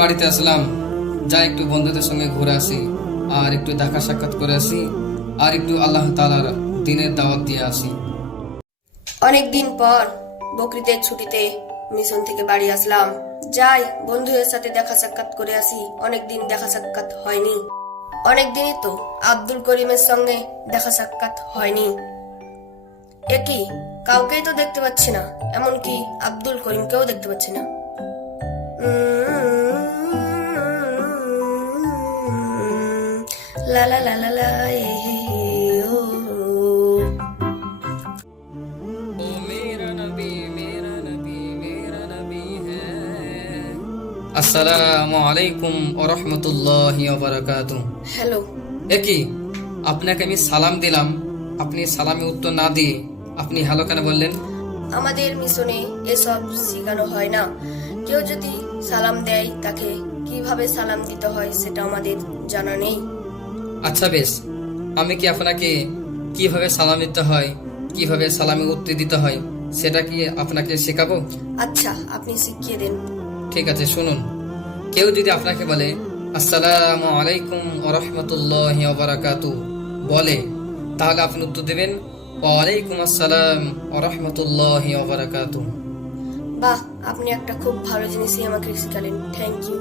বাড়িতে আসলাম, যা একটু বন্ধুদের সঙ্গে ঘুরে আসি, আর একটু দেখা সাক্ষাৎ করে আসি, আর একটু আল্লাহ তাআলার দিনের দাওয়াত দিয়ে আসি। অনেকদিন পর বকরিদের ছুটিতে মিশন থেকে বাড়ি আসলাম, যাই বন্ধুদের সাথে দেখা সাক্ষাৎ করে আসি। অনেকদিন দেখা সাক্ষাৎ হয়নি। অনেকদিনই তো আব্দুল করিমের সঙ্গে দেখা সাক্ষাৎ হয়নি। একই কাউকেই তো দেখতে পাচ্ছি না, এমনকি আব্দুল করিমকেও দেখতে পাচ্ছি না। লা লা লা লা লা এ হে হে ও। ओ मेरा नबी मेरा नबी है। আসসালামু আলাইকুম ওয়া রাহমাতুল্লাহি ওয়া বারাকাতুহু। হ্যালো। একই আপনাকে আমি সালাম দিলাম, আপনি সালামে উত্তর না দিয়ে আপনি হ্যালো কেন বললেন? আমাদের মিশনে এসব শেখানো হয় না। কেউ যদি সালাম দেয় তাকে কিভাবে সালাম দিতে হয় সেটা আমাদের জানা নেই। আচ্ছা বেশ, আমি কি আপনাকে কিভাবে সালাম দিতে হয়, কিভাবে সালামে উত্তর দিতে হয় সেটা কি আপনাকে শেখাবো? আচ্ছা, আপনি শিখিয়ে দেন। ঠিক আছে, শুনুন। কেউ যদি আপনাকে বলে আসসালামু আলাইকুম ওয়া রাহমাতুল্লাহি ওয়া বারাকাতুহু বলে, তাহলে আপনি উত্তর দেবেন ওয়ালাইকুম আসসালাম ওয়া রাহমাতুল্লাহি ওয়া বারাকাতুহু। বাহ, আপনি একটা খুব ভালো জিনিসই আমাকে শেখালেন। Thank you.